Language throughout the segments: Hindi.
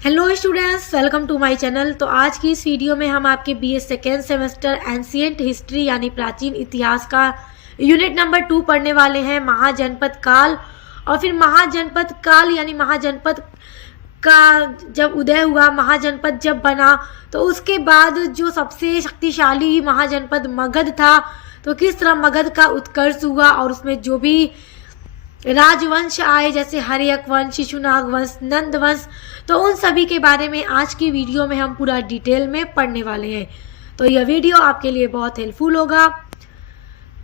Hello students, welcome to my channel. तो आज की इस वीडियो में हम आपके BA second semester ancient history यानी प्राचीन इतिहास का यूनिट नंबर 2 पढ़ने वाले हैं, महाजनपद काल। और फिर महाजनपद काल यानी महाजनपद का जब उदय हुआ, महाजनपद जब बना, तो उसके बाद जो सबसे शक्तिशाली महाजनपद मगध था, तो किस तरह मगध का उत्कर्ष हुआ और उसमें जो भी राजवंश आए जैसे हर्यक वंश, शिशुनाग वंश, नंद वंश, तो उन सभी के बारे में आज की वीडियो में हम पूरा डिटेल में पढ़ने वाले हैं। तो यह वीडियो आपके लिए बहुत हेल्पफुल होगा।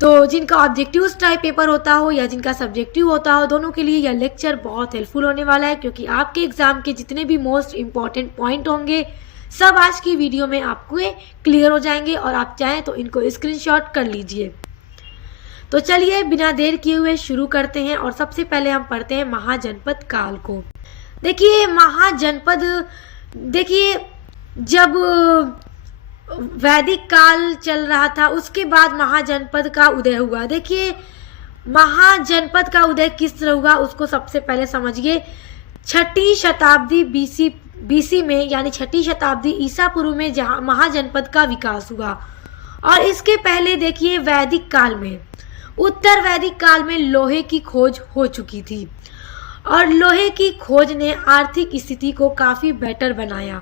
तो जिनका ऑब्जेक्टिव टाइप पेपर होता हो या जिनका सब्जेक्टिव होता हो, दोनों के लिए यह लेक्चर बहुत हेल्पफुल होने वाला है, क्योंकि आपके एग्जाम के जितने भी मोस्ट इंपॉर्टेंट पॉइंट होंगे सब आज की वीडियो में आपको क्लियर हो जाएंगे और आप चाहें तो इनको स्क्रीनशॉट कर लीजिए। तो चलिए बिना देर किए हुए शुरू करते हैं और सबसे पहले हम पढ़ते हैं महाजनपद काल को। देखिए महाजनपद, देखिए जब वैदिक काल चल रहा था उसके बाद महाजनपद का उदय हुआ। देखिए महाजनपद का उदय किस तरह हुआ उसको सबसे पहले समझिए। 6ठी शताब्दी बीसी में यानी 6ठी शताब्दी ईसा पूर्व में जहाँ महाजनपद का विकास हुआ। और इसके पहले देखिए वैदिक काल में, उत्तर वैदिक काल में लोहे की खोज हो चुकी थी और लोहे की खोज ने आर्थिक स्थिति को काफ़ी बेटर बनाया।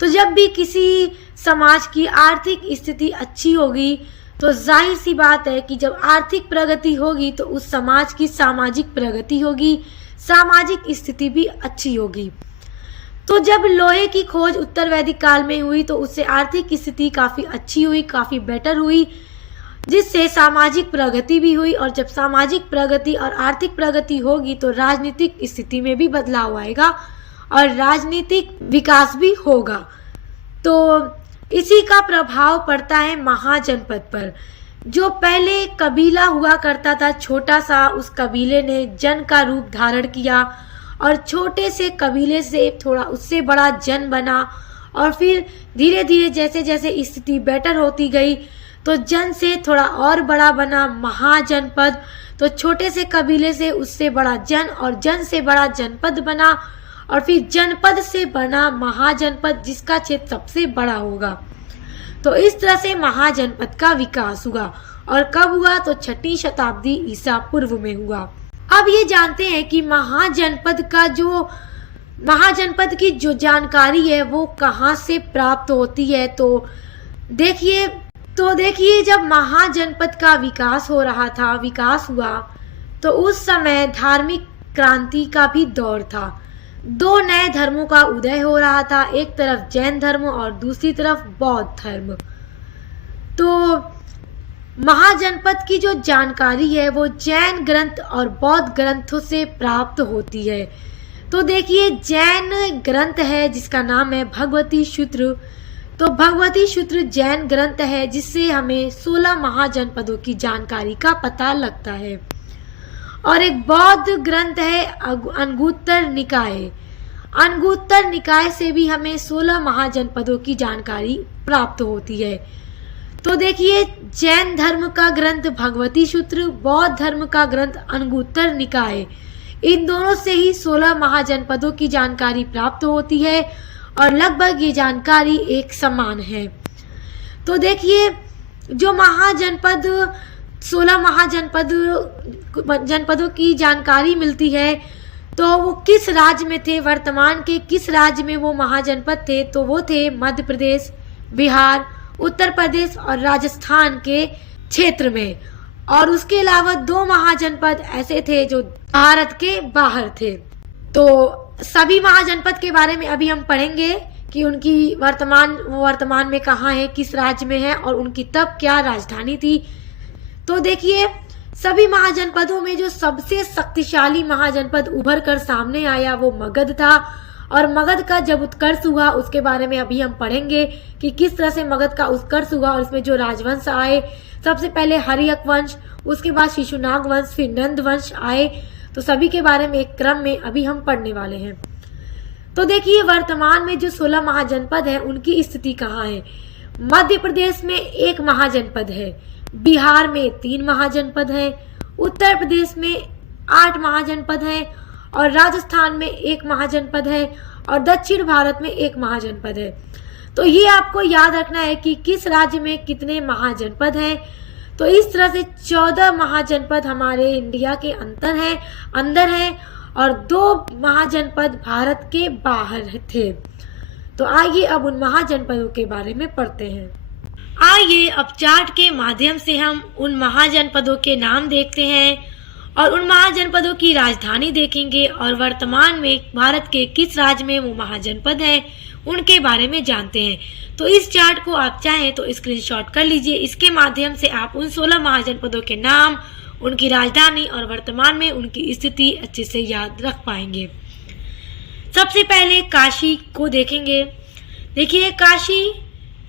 तो जब भी किसी समाज की आर्थिक स्थिति अच्छी होगी तो जाहिर सी बात है कि जब आर्थिक प्रगति होगी तो उस समाज की सामाजिक प्रगति होगी, सामाजिक स्थिति भी अच्छी होगी। तो जब लोहे की खोज उत्तर वैदिक काल में हुई तो उससे आर्थिक स्थिति काफ़ी अच्छी हुई, काफ़ी बेटर हुई, जिससे सामाजिक प्रगति भी हुई। और जब सामाजिक प्रगति और आर्थिक प्रगति होगी तो राजनीतिक स्थिति में भी बदलाव आएगा और राजनीतिक विकास भी होगा। तो इसी का प्रभाव पड़ता है महाजनपद पर। जो पहले कबीला हुआ करता था छोटा सा, उस कबीले ने जन का रूप धारण किया और छोटे से कबीले से थोड़ा उससे बड़ा जन बना। और फिर धीरे धीरे जैसे जैसे स्थिति बेटर होती गई तो जन से थोड़ा और बड़ा बना महाजनपद। तो छोटे से कबीले से उससे बड़ा जन और जन से बड़ा जनपद बना और फिर जनपद से बना महाजनपद, जिसका क्षेत्र सबसे बड़ा होगा। तो इस तरह से महाजनपद का विकास हुआ। और कब हुआ? तो 6ठी शताब्दी ईसा पूर्व में हुआ। अब ये जानते हैं कि महाजनपद की जो जानकारी है वो कहाँ से प्राप्त होती है। तो देखिए जब महाजनपद का विकास हुआ तो उस समय धार्मिक क्रांति का भी दौर था। 2 नए धर्मों का उदय हो रहा था, एक तरफ जैन धर्म और दूसरी तरफ बौद्ध धर्म। तो महाजनपद की जो जानकारी है वो जैन ग्रंथ और बौद्ध ग्रंथों से प्राप्त होती है। तो देखिए जैन ग्रंथ है जिसका नाम है भगवती सूत्र। तो भगवती सूत्र जैन ग्रंथ है जिससे हमें 16 महाजनपदों की जानकारी का पता लगता है। और एक बौद्ध ग्रंथ है अंगुत्तर निकाय। अंगुत्तर निकाय से भी हमें 16 महाजनपदों की जानकारी प्राप्त होती है। तो देखिए जैन धर्म का ग्रंथ भगवती सूत्र, बौद्ध धर्म का ग्रंथ अंगुत्तर निकाय, इन दोनों से ही 16 महाजनपदों की जानकारी प्राप्त होती है और लगभग ये जानकारी एक समान है। तो देखिए जो 16 जनपदों की जानकारी मिलती है तो वो किस राज्य में थे, वर्तमान के किस राज्य में वो महाजनपद थे, तो वो थे मध्य प्रदेश, बिहार, उत्तर प्रदेश और राजस्थान के क्षेत्र में। और उसके अलावा 2 महाजनपद ऐसे थे जो भारत के बाहर थे। तो सभी महाजनपद के बारे में अभी हम पढ़ेंगे कि उनकी वर्तमान में कहाँ है, किस राज्य में है और उनकी तब क्या राजधानी थी। तो देखिए सभी महाजनपदों में जो सबसे शक्तिशाली महाजनपद उभर कर सामने आया वो मगध था। और मगध का जब उत्कर्ष हुआ उसके बारे में अभी हम पढ़ेंगे कि किस तरह से मगध का उत्कर्ष हुआ और इसमें जो राजवंश आए, सबसे पहले हर्यक वंश, उसके बाद शिशुनाग वंश, फिर नंद वंश आए। तो सभी के बारे में एक क्रम में अभी हम पढ़ने वाले हैं। तो देखिए वर्तमान में जो 16 महाजनपद है उनकी स्थिति कहाँ है। मध्य प्रदेश में 1 महाजनपद है, बिहार में 3 महाजनपद है, उत्तर प्रदेश में 8 महाजनपद है और राजस्थान में 1 महाजनपद है और दक्षिण भारत में 1 महाजनपद है। तो ये आपको याद रखना है कि किस राज्य में कितने महाजनपद हैं। तो इस तरह से 14 महाजनपद हमारे इंडिया के अंदर हैं और 2 महाजनपद भारत के बाहर थे। तो आइए अब उन महाजनपदों के बारे में पढ़ते हैं। आइए अब चार्ट के माध्यम से हम उन महाजनपदों के नाम देखते हैं और उन महाजनपदों की राजधानी देखेंगे और वर्तमान में भारत के किस राज्य में वो महाजनपद हैं उनके बारे में जानते हैं। तो इस चार्ट को आप चाहें तो स्क्रीनशॉट कर लीजिए। इसके माध्यम से आप उन 16 महाजनपदों के नाम, उनकी राजधानी और वर्तमान में उनकी स्थिति अच्छे से याद रख पाएंगे। सबसे पहले काशी को देखेंगे। देखिए, काशी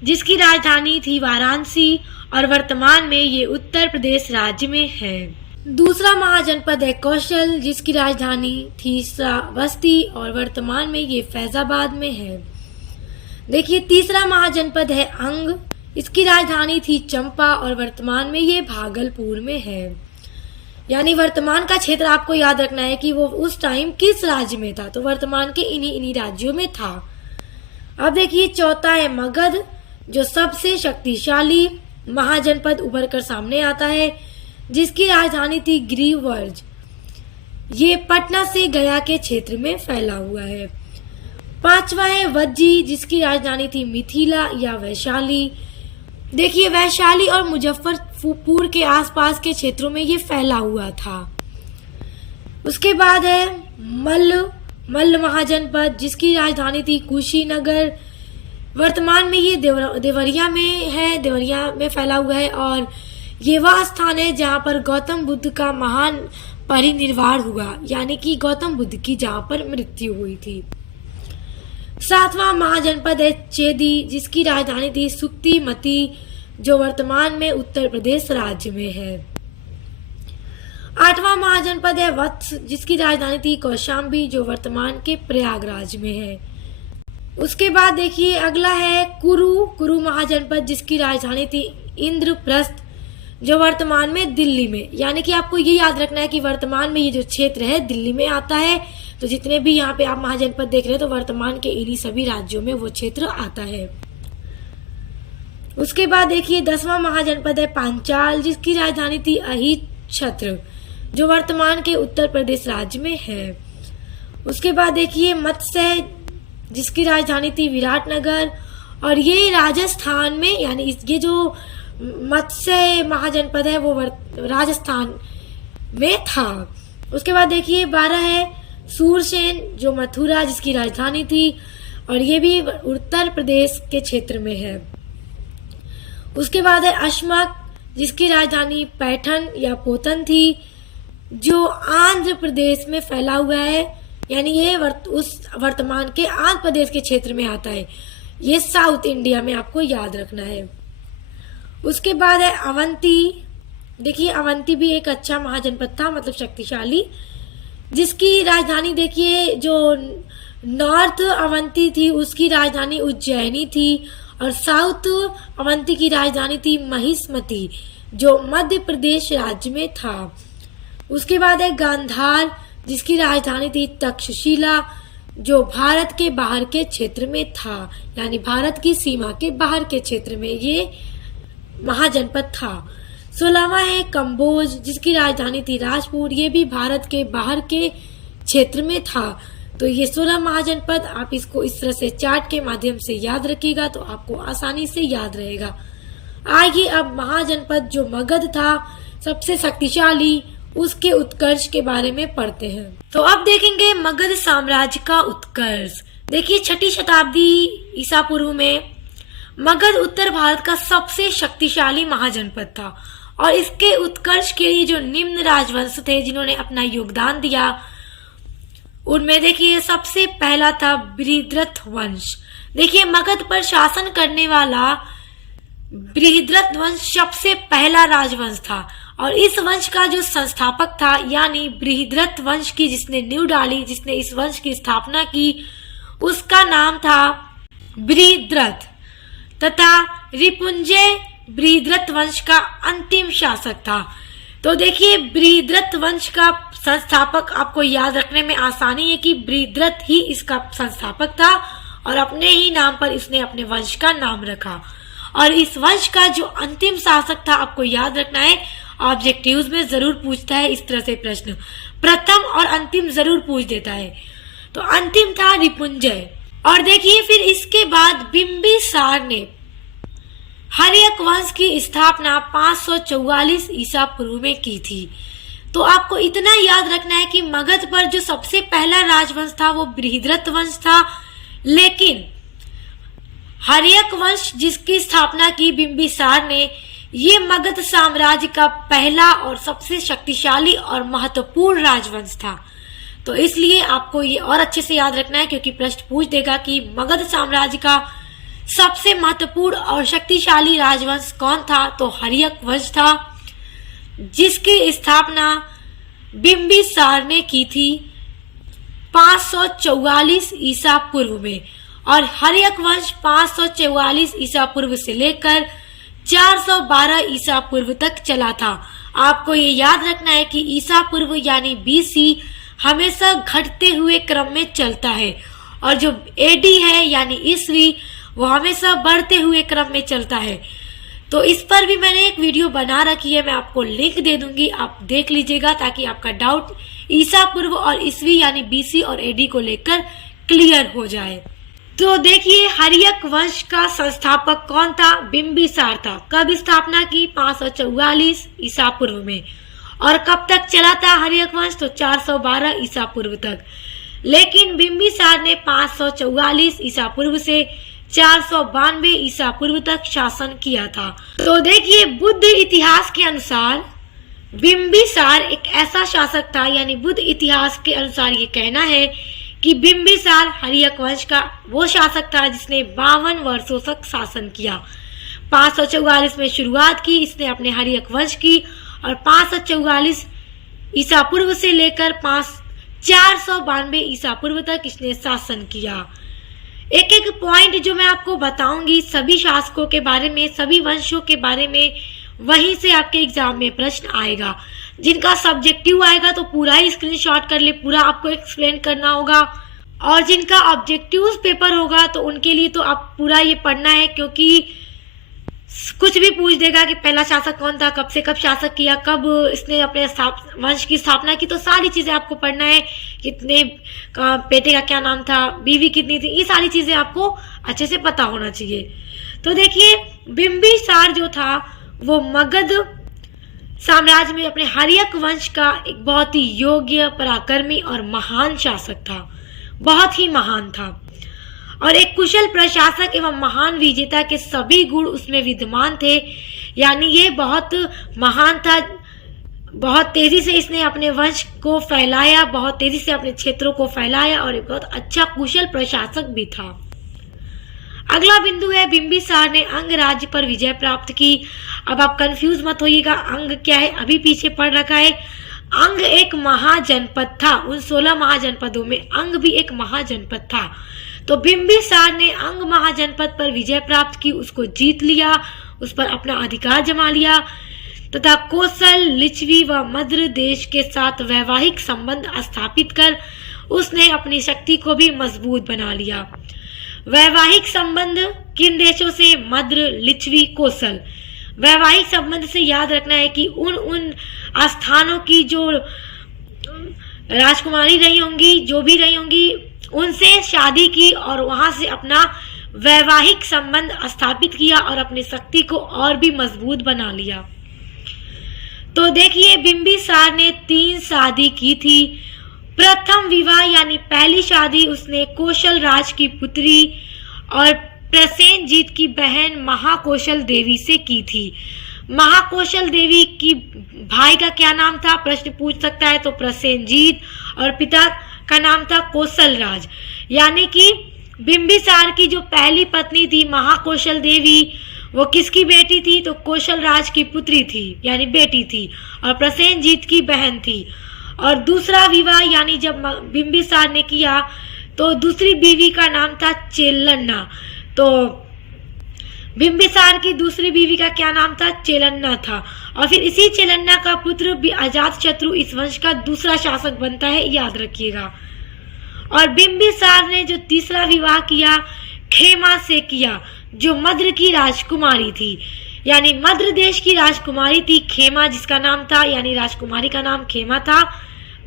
जिसकी राजधानी थी वाराणसी और वर्तमान में ये उत्तर प्रदेश राज्य में है। दूसरा महाजनपद है कौशल जिसकी राजधानी थी श्रावस्ती और वर्तमान में ये फैजाबाद में है। देखिए, तीसरा महाजनपद है अंग, इसकी राजधानी थी चंपा और वर्तमान में ये भागलपुर में है। यानी वर्तमान का क्षेत्र आपको याद रखना है कि वो उस टाइम किस राज्य में था। तो वर्तमान के इन्हीं राज्यों में था। अब देखिए, चौथा है मगध जो सबसे शक्तिशाली महाजनपद उभर कर सामने आता है जिसकी राजधानी थी गिरिवर्ज। ये पटना से गया के क्षेत्र में फैला हुआ है। पांचवा है वज्जी जिसकी राजधानी थी मिथिला या वैशाली। देखिए, वैशाली और मुजफ्फरपुर के आसपास के क्षेत्रों में ये फैला हुआ था। उसके बाद है मल्ल महाजनपद जिसकी राजधानी थी कुशीनगर। वर्तमान में ये देवरिया में है, देवरिया में फैला हुआ है और ये वह स्थान है जहाँ पर गौतम बुद्ध का महान परिनिर्वाण हुआ, यानी कि गौतम बुद्ध की जहाँ पर मृत्यु हुई थी। सातवां महाजनपद है चेदी जिसकी राजधानी थी सुक्तिमती जो वर्तमान में उत्तर प्रदेश राज्य में है। आठवां महाजनपद है वत्स जिसकी राजधानी थी कौशाम्बी जो वर्तमान के प्रयागराज में है। उसके बाद देखिए, अगला है कुरु महाजनपद जिसकी राजधानी थी इंद्रप्रस्थ जो वर्तमान में दिल्ली में। यानी कि आपको ये याद रखना है कि वर्तमान में ये जो क्षेत्र है दिल्ली में आता है। तो जितने भी यहाँ पे आप महाजनपद देख रहे हैं तो वर्तमान के इन्हीं सभी राज्यों में वो क्षेत्र आता है। उसके बाद देखिए, 10वां महाजनपद है पांचाल जिसकी राजधानी थी अहिच्छत्र जो वर्तमान के उत्तर प्रदेश राज्य में है। उसके बाद देखिए, मत्स्य जिसकी राजधानी थी विराटनगर और ये राजस्थान में, यानी ये जो मत्स्य महाजनपद है वो राजस्थान में था। उसके बाद देखिए, 12 है सूरसेन जो मथुरा जिसकी राजधानी थी और ये भी उत्तर प्रदेश के क्षेत्र में है। उसके बाद है अशमक जिसकी राजधानी पैठन या पोतन थी जो आंध्र प्रदेश में फैला हुआ है। यानी ये वर्तमान के आंध्र प्रदेश के क्षेत्र में आता है। ये साउथ इंडिया में आपको याद रखना है। उसके बाद है अवंती। देखिए, अवंती भी एक अच्छा महाजनपद था, मतलब शक्तिशाली, जिसकी राजधानी देखिए जो नॉर्थ अवंती थी उसकी राजधानी उज्जैनी थी और साउथ अवंती की राजधानी थी महिष्मती जो मध्य प्रदेश राज्य में था। उसके बाद है गांधार जिसकी राजधानी थी तक्षशिला जो भारत के बाहर के क्षेत्र में था, यानी भारत की सीमा के बाहर के क्षेत्र में ये महाजनपद था। 16वां है कंबोज जिसकी राजधानी थी राजपुर, ये भी भारत के बाहर के क्षेत्र में था। तो ये 16 महाजनपद आप इसको इस तरह से चार्ट के माध्यम से याद रखिएगा तो आपको आसानी से याद रहेगा। आइए अब महाजनपद जो मगध था सबसे शक्तिशाली, उसके उत्कर्ष के बारे में पढ़ते हैं। तो अब देखेंगे मगध साम्राज्य का उत्कर्ष। देखिए, 6ठी शताब्दी ईसा पूर्व में मगध उत्तर भारत का सबसे शक्तिशाली महाजनपद था और इसके उत्कर्ष के लिए जो निम्न राजवंश थे जिन्होंने अपना योगदान दिया, उनमें देखिए सबसे पहला था बृहद्रथ वंश। देखिए, मगध पर शासन करने वाला बृहद्रथ वंश सबसे पहला राजवंश था और इस वंश का जो संस्थापक था, यानी बृहद्रथ वंश की जिसने नींव डाली, जिसने इस वंश की स्थापना की, उसका नाम था बृहद्रथ तथा रिपुंजय बृहद्रथ वंश का अंतिम शासक था। तो देखिए, बृहद्रथ वंश का संस्थापक आपको याद रखने में आसानी है कि बृहद्रथ ही इसका संस्थापक था और अपने ही नाम पर इसने अपने वंश का नाम रखा। और इस वंश का जो अंतिम शासक था, आपको याद रखना है, ऑब्जेक्टिव्स में जरूर पूछता है इस तरह से प्रश्न, प्रथम और अंतिम जरूर पूछ देता है। तो अंतिम था रिपुंजय। और देखिए, फिर इसके बाद बिंबिसार ने हर्यक वंश की स्थापना 544 ईसा पूर्व में की थी। तो आपको इतना याद रखना है कि मगध पर जो सबसे पहला राजवंश था वो बृहद्रथ वंश था, लेकिन हर्यक वंश जिसकी स्थापना की बिंबिसार ने, ये मगध साम्राज्य का पहला और सबसे शक्तिशाली और महत्वपूर्ण राजवंश था। तो इसलिए आपको ये और अच्छे से याद रखना है, क्योंकि प्रश्न पूछ देगा कि मगध साम्राज्य का सबसे महत्वपूर्ण और शक्तिशाली राजवंश कौन था, तो हर्यक वंश था, जिसकी स्थापना बिंबिसार ने की थी 544 ईसा पूर्व में। और हर्यक वंश 544 ईसा पूर्व से लेकर 412 ईसा पूर्व तक चला था। आपको ये याद रखना है कि ईसा पूर्व यानी बीसी हमेशा घटते हुए क्रम में चलता है, और जो एडी है यानी ईस्वी, वो हमेशा बढ़ते हुए क्रम में चलता है। तो इस पर भी मैंने एक वीडियो बना रखी है, मैं आपको लिंक दे दूंगी, आप देख लीजिएगा, ताकि आपका डाउट ईसा पूर्व और ईस्वी यानी बीसी और एडी को लेकर क्लियर हो जाए। तो देखिए, हर्यक वंश का संस्थापक कौन था? बिंबिसार था। कब स्थापना की? 544 ईसा पूर्व में। और कब तक चला था हर्यक वंश? तो 412 ईसा पूर्व तक। लेकिन बिंबिसार ने 544 ईसा पूर्व से 492 ईसा पूर्व तक शासन किया था। तो देखिए, बुद्ध इतिहास के अनुसार बिंबिसार एक ऐसा शासक था, यानी बुद्ध इतिहास के अनुसार ये कहना है कि बिंबिसार हर्यक वंश का वो शासक था जिसने 52 वर्षों तक शासन किया। 544 में शुरुआत की इसने अपने हर्यक वंश की, और 544 ईसा पूर्व से लेकर 492 ईसा पूर्व तक इसने शासन किया। एक एक पॉइंट जो मैं आपको बताऊंगी सभी शासकों के बारे में, सभी वंशों के बारे में, वहीं से आपके एग्जाम में प्रश्न आएगा। जिनका सब्जेक्टिव आएगा तो पूरा ही स्क्रीनशॉट कर ले, पूरा आपको एक्सप्लेन करना होगा। और जिनका ऑब्जेक्टिव पेपर होगा तो उनके लिए तो आप पूरा ये पढ़ना है, क्योंकि कुछ भी पूछ देगा कि पहला शासक कौन था, कब से कब शासक किया, कब इसने अपने वंश की स्थापना की, तो सारी चीजें आपको पढ़ना है। कितने बेटे का क्या नाम था, बीवी कितनी थी, ये सारी चीजें आपको अच्छे से पता होना चाहिए। तो देखिए, बिंबिसार जो था वो मगध साम्राज्य में अपने हर्यक वंश का एक बहुत ही योग्य, पराक्रमी और महान शासक था, बहुत ही महान था, और एक कुशल प्रशासक एवं महान विजेता के सभी गुण उसमें विद्यमान थे। यानी ये बहुत महान था, बहुत तेजी से इसने अपने वंश को फैलाया, बहुत तेजी से अपने क्षेत्रों को फैलाया, और एक बहुत अच्छा कुशल प्रशासक भी था। अगला बिंदु है, बिंबिसार ने अंग राज्य पर विजय प्राप्त की। अब आप कंफ्यूज मत होइएगा, अंग क्या है, अभी पीछे पढ़ रखा है। अंग एक महाजनपद था, उन 16 महाजनपदों में अंग भी एक महाजनपद था। तो बिंबिसार ने अंग महाजनपद पर विजय प्राप्त की, उसको जीत लिया, उस पर अपना अधिकार जमा लिया, तथा कोसल, लिच्छवी व मद्र देश के साथ वैवाहिक संबंध स्थापित कर उसने अपनी शक्ति को भी मजबूत बना लिया। वैवाहिक संबंध किन देशों से? मद्र, लिच्छवी, कोसल। वैवाहिक संबंध से याद रखना है कि उन स्थानों की जो राजकुमारी रही होंगी, जो भी रही होंगी, उनसे शादी की और वहां से अपना वैवाहिक संबंध स्थापित किया और अपनी शक्ति को और भी मजबूत बना लिया। तो देखिए, बिंबिसार ने 3 शादी की थी। प्रथम विवाह यानी पहली शादी उसने कौशल राज की पुत्री और प्रसेनजीत की बहन महाकौशल देवी से की थी। महाकौशल देवी की भाई का क्या नाम था, प्रश्न पूछ सकता है, तो प्रसेनजीत, और पिता का नाम था कौशल राज। यानी कि बिंबिसार की जो पहली पत्नी थी महाकौशल देवी, वो किसकी बेटी थी? तो कौशल राज की पुत्री थी, यानी बेटी थी, और प्रसेनजीत की बहन थी। और दूसरा विवाह यानी जब बिंबिसार ने किया तो दूसरी बीवी का नाम था चेल्लन्ना। तो बिंबिसार की दूसरी बीवी का क्या नाम था? चेलन्ना था। और फिर इसी चेलन्ना का पुत्र अजातशत्रु इस वंश का दूसरा शासक बनता है, याद रखिएगा। और बिंबिसार ने जो तीसरा विवाह किया खेमा से किया, जो मद्र की राजकुमारी थी, यानी मद्र देश की राजकुमारी थी खेमा, जिसका नाम था, यानी राजकुमारी का नाम खेमा था,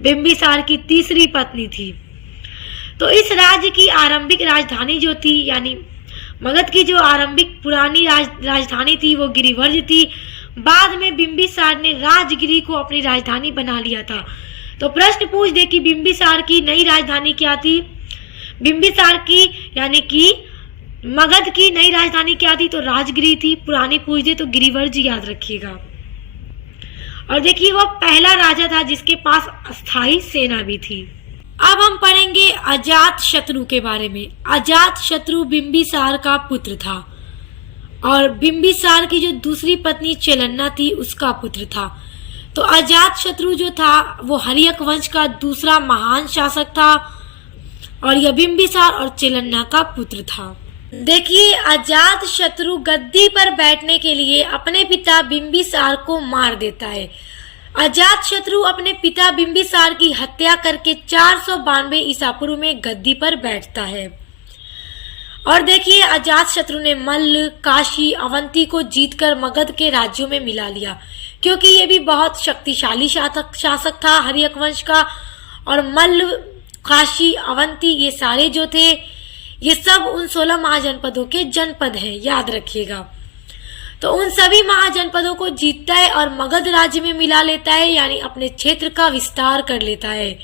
बिंबिसार की तीसरी पत्नी थी। तो इस राज्य की आरंभिक राजधानी जो थी, यानी मगध की जो आरंभिक पुरानी राजधानी थी वो गिरिवर्ज थी। बाद में बिंबिसार ने राजगिरी को अपनी राजधानी बना लिया था। तो प्रश्न पूछ दे कि बिंबिसार की नई राजधानी क्या थी? बिंबिसार की यानी कि मगध की नई राजधानी क्या थी? तो राजगिरी थी। पुरानी पूछ दे तो गिरिवर्ज याद रखिएगा। और देखिए वो पहला राजा था जिसके पास अस्थाई सेना भी थी। अब हम पढ़ेंगे अजातशत्रु के बारे में। अजातशत्रु बिंबिसार का पुत्र था और बिंबिसार की जो दूसरी पत्नी चेलन्ना थी उसका पुत्र था। तो अजातशत्रु जो था वो हर्यक वंश का दूसरा महान शासक था और यह बिंबिसार और चेलन्ना का पुत्र था। देखिए अजातशत्रु गद्दी पर बैठने के लिए अपने पिता बिंबिसार को मार देता है। अजातशत्रु अपने पिता बिंबिसार की हत्या करके 492 ईसा पूर्व में गद्दी पर बैठता है। और देखिए अजातशत्रु ने मल्ल, काशी, अवंती को जीतकर मगध के राज्यों में मिला लिया, क्योंकि ये भी बहुत शक्तिशाली शासक था हर्यक वंश का। और मल्ल, काशी, अवंती ये सारे जो थे ये सब उन 16 महाजनपदों के जनपद हैं, याद रखिएगा। तो उन सभी महाजनपदों को जीतता है और मगध राज्य में मिला लेता है, यानी अपने क्षेत्र का विस्तार कर लेता है।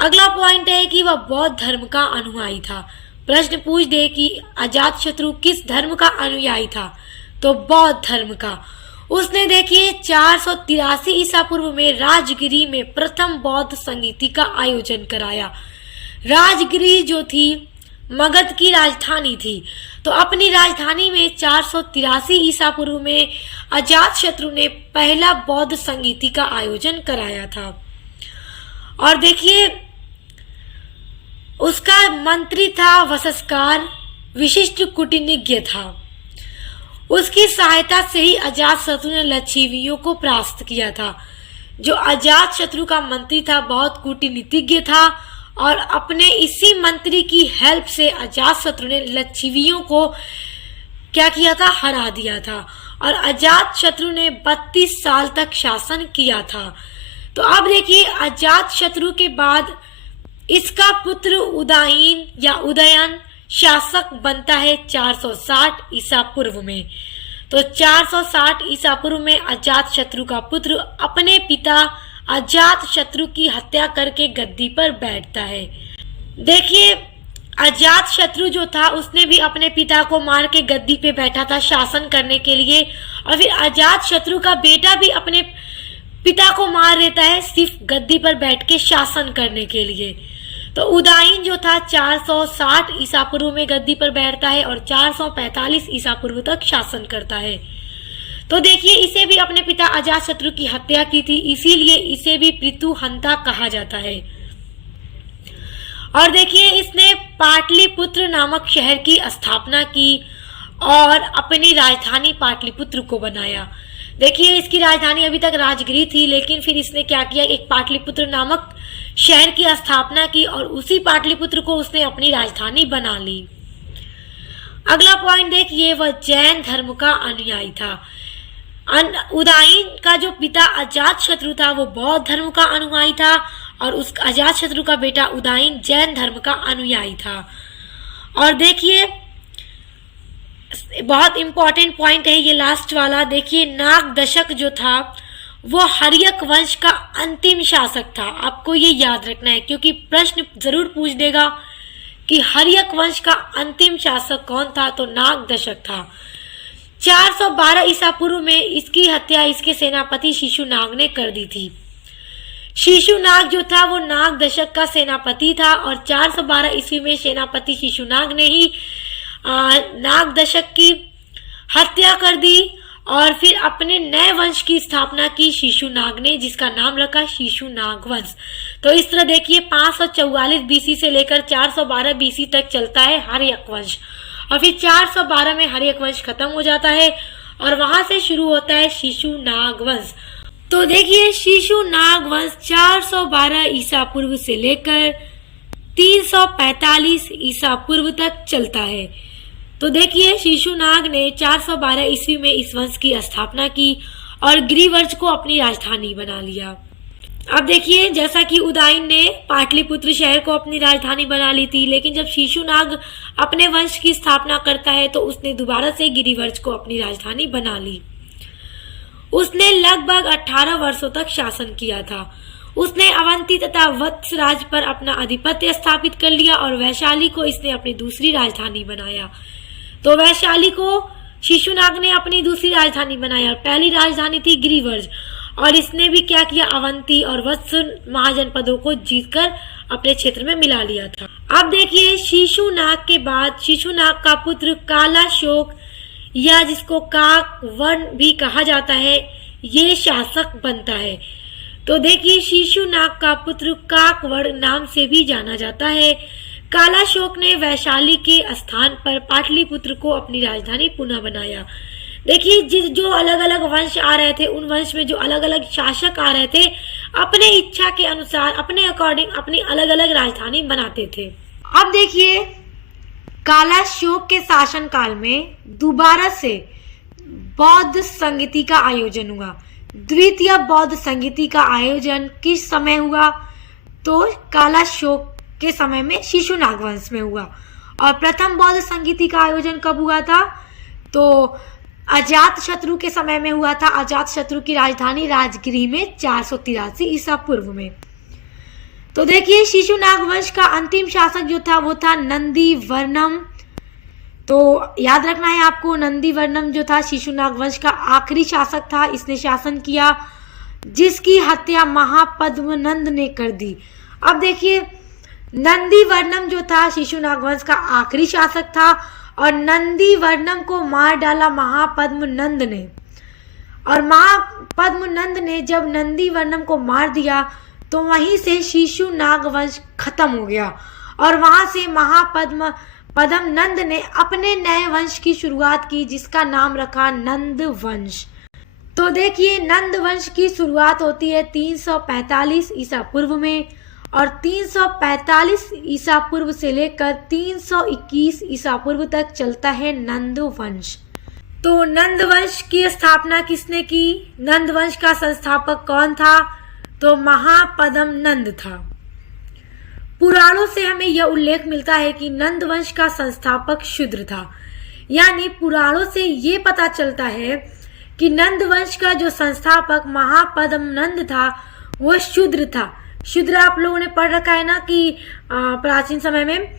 अगला पॉइंट है कि वह बौद्ध धर्म का अनुयायी था। प्रश्न पूछ दे कि अजातशत्रु किस धर्म का अनुयायी था? तो बौद्ध धर्म का। उसने देखिए 483 ईसा पूर्व में राजगिरी में प्रथम बौद्ध संगीति का आयोजन कराया। राजगिरी जो थी मगध की राजधानी थी, तो अपनी राजधानी में 483 ईसा पूर्व में अजातशत्रु ने पहला बौद्ध संगीति का आयोजन कराया था। और देखिए उसका मंत्री था वसस्कार, विशिष्ट कूटनीतिज्ञ था। उसकी सहायता से ही अजातशत्रु ने लक्षिवियों को परास्त किया था। जो अजातशत्रु का मंत्री था बहुत कूटनीतिज्ञ था और अपने इसी मंत्री की हेल्प से अजातशत्रु ने लक्षिवियों को क्या किया था? हरा दिया था। और अजातशत्रु ने 32 साल तक शासन किया था। तो अब देखिए अजातशत्रु के बाद इसका पुत्र उदयन या उदयन शासक बनता है 460 ईसा पूर्व में। तो 460 ईसा पूर्व में अजातशत्रु का पुत्र अपने पिता अजातशत्रु की हत्या करके गद्दी पर बैठता है। देखिए अजातशत्रु जो था उसने भी अपने पिता को मार के गद्दी पे बैठा था शासन करने के लिए। और फिर अजातशत्रु का बेटा भी अपने पिता को मार देता है सिर्फ गद्दी पर बैठ के शासन करने के लिए। तो उदयन जो था 460 ईसा पूर्व में गद्दी पर बैठता है और 445 ईसा पूर्व तक शासन करता है। तो देखिए इसे भी अपने पिता अजातशत्रु की हत्या की थी, इसीलिए इसे भी पृथुहंता कहा जाता है। और देखिए इसने पाटलिपुत्र नामक शहर की स्थापना की और अपनी राजधानी पाटलिपुत्र को बनाया। देखिए इसकी राजधानी अभी तक राजगिरी थी, लेकिन फिर इसने क्या किया, एक पाटलिपुत्र नामक शहर की स्थापना की और उसी पाटलिपुत्र को उसने अपनी राजधानी बना ली। अगला पॉइंट देखिए वह जैन धर्म का अनुयायी था। उदयन का जो पिता अजातशत्रु था वो बौद्ध धर्म का अनुयायी था और उस अजातशत्रु का बेटा उदयन जैन धर्म का अनुयायी था। और देखिए बहुत इंपॉर्टेंट पॉइंट है ये लास्ट वाला। देखिए नागदशक जो था वो हर्यक वंश का अंतिम शासक था। आपको ये याद रखना है क्योंकि प्रश्न जरूर पूछ देगा कि हर्यक वंश का अंतिम शासक कौन था, तो नागदशक था। 412 ईसा पूर्व में इसकी हत्या इसके सेनापति शिशुनाग ने कर दी थी। शिशुनाग जो था वो नागदशक का सेनापति था और 412 ईस्वी में सेनापति शिशुनाग ने ही नागदशक की हत्या कर दी और फिर अपने नए वंश की स्थापना की शिशुनाग ने, जिसका नाम रखा शिशुनाग वंश। तो इस तरह देखिए 544 बीसी से लेकर 412 बीसी तक चलता है हर्यक वंश। और फिर 412 में हर्यक वंश खत्म हो जाता है और वहां से शुरू होता है शिशुनाग वंश। तो देखिए शिशुनाग वंश 412 ईसा पूर्व से लेकर 345 ईसा पूर्व तक चलता है। तो देखिए शिशुनाग ने 412 ईस्वी में इस वंश की स्थापना की और गिरिवर्ज को अपनी राजधानी बना लिया। अब देखिए जैसा कि उदयन ने पाटलिपुत्र शहर को अपनी राजधानी बना ली थी, लेकिन जब शिशुनाग अपने वंश की स्थापना करता है तो उसने दोबारा से गिरिवर्ज को अपनी राजधानी बना ली। उसने लगभग 18 वर्षों तक शासन किया था। उसने अवंती तथा वत्स राज्य पर अपना आधिपत्य स्थापित कर लिया और वैशाली को इसने अपनी दूसरी राजधानी बनाया। तो वैशाली को शिशुनाग ने अपनी दूसरी राजधानी बनाया। पहली राजधानी थी गिरिवर्ज और इसने भी क्या किया, अवंती और वत्स महाजनपदों को जीतकर अपने क्षेत्र में मिला लिया था। अब देखिए शिशुनाग के बाद शिशुनाग का पुत्र कालाशोक या जिसको काकवर्ण भी कहा जाता है, ये शासक बनता है। तो देखिए शिशुनाग का पुत्र काकवर्ण नाम से भी जाना जाता है। कालाशोक ने वैशाली के स्थान पर पाटलिपुत्र को अपनी राजधानी पुनः बनाया। देखिए जो अलग अलग वंश आ रहे थे, उन वंश में जो अलग अलग शासक आ रहे थे, अपने इच्छा के अनुसार अपने अकॉर्डिंग अपनी अलग अलग राजधानी बनाते थे। अब देखिए कालाशोक के शासन काल में दोबारा से बौद्ध संगीति का आयोजन हुआ। द्वितीय बौद्ध संगीति का आयोजन किस समय हुआ, तो कालाशोक के समय में शिशुनाग वंश में हुआ। और प्रथम बौद्ध संगीति का आयोजन कब हुआ था, तो अजात शत्रु के समय में हुआ था। अजात शत्रु की राजधानी राजगिरी में 483 ईसा पूर्व में। तो देखिए शिशुनाग वंश का अंतिम शासक जो था वो था नंदी वर्णम। तो याद रखना है आपको, नंदी वर्णम जो था शिशुनाग वंश का आखिरी शासक था। इसने शासन किया जिसकी हत्या महापद्मनंद ने कर दी। अब देखिए नंदी वर्णम जो था शिशुनाग वंश का आखिरी शासक था और नंदी वर्णम को मार डाला महापद्मनंद ने। और महापद्मनंद ने जब नंदी वर्णम को मार दिया तो वहीं से शिशुनाग वंश खत्म हो गया और वहां से महापद्मनंद ने अपने नए वंश की शुरुआत की जिसका नाम रखा नंद वंश। तो देखिए नंद वंश की शुरुआत होती है 345 ईसा पूर्व में और 345 ईसा पूर्व से लेकर 321 ईसा पूर्व तक चलता है नंद वंश। तो नंद वंश की स्थापना किसने की, नंद वंश का संस्थापक कौन था, तो महापद्मनंद था। पुराणों से हमें यह उल्लेख मिलता है कि नंद वंश का संस्थापक शूद्र था। यानी पुराणों से ये पता चलता है कि नंद वंश का जो संस्थापक महापद्मनंद था वो शूद्र था। शूद्र आप लोगों ने पढ़ रखा है ना कि प्राचीन समय में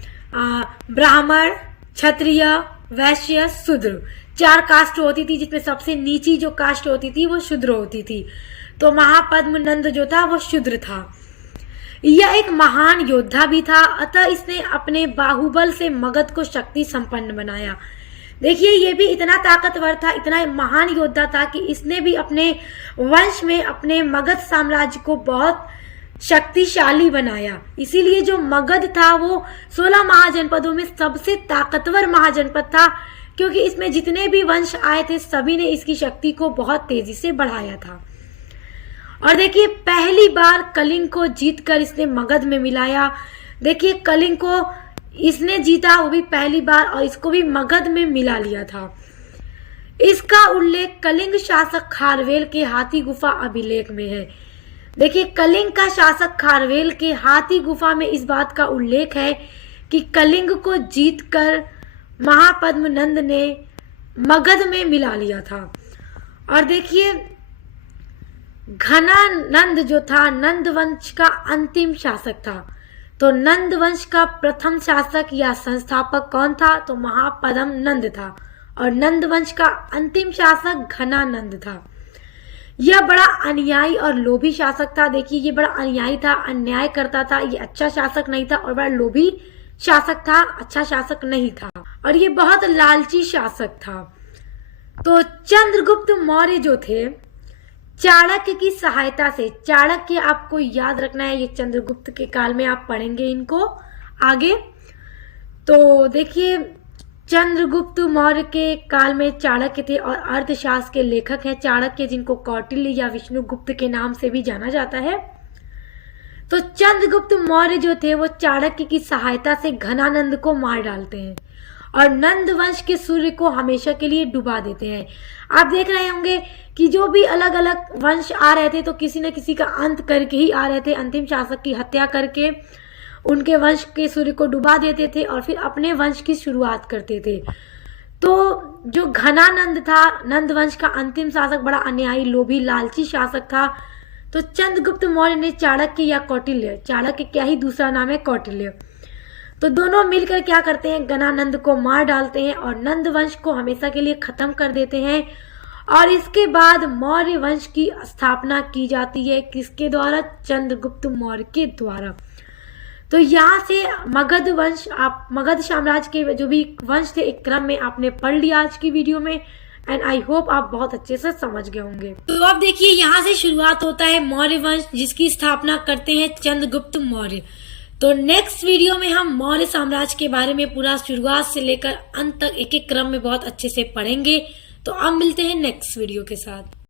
ब्राह्मण, क्षत्रिय, वैश्य, शूद्र 4 कास्ट होती थी, जिसमें सबसे नीची जो कास्ट होती थी वो शूद्र होती थी। तो महापद्मनंद जो था वो शूद्र था। यह एक महान योद्धा भी था, अतः इसने अपने बाहुबल से मगध को शक्ति संपन्न बनाया। देखिए ये भी इतना ताकतवर था, इतना महान योद्धा था कि इसने भी अपने वंश में अपने मगध साम्राज्य को बहुत शक्तिशाली बनाया। इसीलिए जो मगध था वो 16 महाजनपदों में सबसे ताकतवर महाजनपद था, क्योंकि इसमें जितने भी वंश आए थे सभी ने इसकी शक्ति को बहुत तेजी से बढ़ाया था। और देखिए पहली बार कलिंग को जीतकर इसने मगध में मिलाया। देखिए कलिंग को इसने जीता, वो भी पहली बार, और इसको भी मगध में मिला लिया था। इसका उल्लेख कलिंग शासक खारवेल के हाथी गुफा अभिलेख में है। देखिए कलिंग का शासक खारवेल के हाथी गुफा में इस बात का उल्लेख है कि कलिंग को जीतकर महापद्मनंद ने मगध में मिला लिया था। और देखिए घनानंद जो था नंद वंश का अंतिम शासक था। तो नंद वंश का प्रथम शासक या संस्थापक कौन था, तो महापद्मनंद था। और नंद वंश का अंतिम शासक घनानंद था। यह बड़ा अन्यायी और लोभी शासक था। देखिए ये बड़ा अन्यायी था, अन्याय करता था, ये अच्छा शासक नहीं था और बड़ा लोभी शासक था, अच्छा शासक नहीं था। और ये बहुत लालची शासक था। तो चंद्रगुप्त मौर्य जो थे चाणक्य की सहायता से, चाणक्य आपको याद रखना है, ये चंद्रगुप्त के काल में आप पढ़ेंगे इनको आगे। तो देखिए चंद्रगुप्त मौर्य के काल में चाणक्य थे और अर्थशास्त्र के लेखक हैं चाणक्य, जिनको कौटिल्य या विष्णुगुप्त के नाम से भी जाना जाता है। तो चंद्रगुप्त मौर्य जो थे वो चाणक्य की सहायता से घनानंद को मार डालते हैं और नंद वंश के सूर्य को हमेशा के लिए डुबा देते हैं। आप देख रहे होंगे कि जो भी अलग अलग वंश आ रहे थे तो किसी न किसी का अंत करके ही आ रहे थे, अंतिम शासक की हत्या करके उनके वंश के सूर्य को डुबा देते थे और फिर अपने वंश की शुरुआत करते थे। तो जो घनानंद था, नंद वंश का अंतिम शासक, बड़ा अन्यायी, लोभी, लालची शासक था। तो चंद्रगुप्त मौर्य ने चाणक्य या कौटिल्य, चाणक्य क्या ही दूसरा नाम है कौटिल्य, तो दोनों मिलकर क्या करते हैं, घनानंद को मार डालते हैं और नंद वंश को हमेशा के लिए खत्म कर देते हैं। और इसके बाद मौर्य वंश की स्थापना की जाती है, किसके द्वारा, चंद्रगुप्त मौर्य के द्वारा। तो यहाँ से मगध वंश, आप मगध साम्राज्य के जो भी वंश थे एक क्रम में आपने पढ़ लिया आज की वीडियो में, एंड आई होप आप बहुत अच्छे से समझ गए होंगे। तो अब देखिए यहाँ से शुरुआत होता है मौर्य वंश, जिसकी स्थापना करते हैं चंद्रगुप्त मौर्य। तो नेक्स्ट वीडियो में हम मौर्य साम्राज्य के बारे में पूरा शुरुआत से लेकर अंत तक एक एक क्रम में बहुत अच्छे से पढ़ेंगे। तो अब मिलते हैं नेक्स्ट वीडियो के साथ।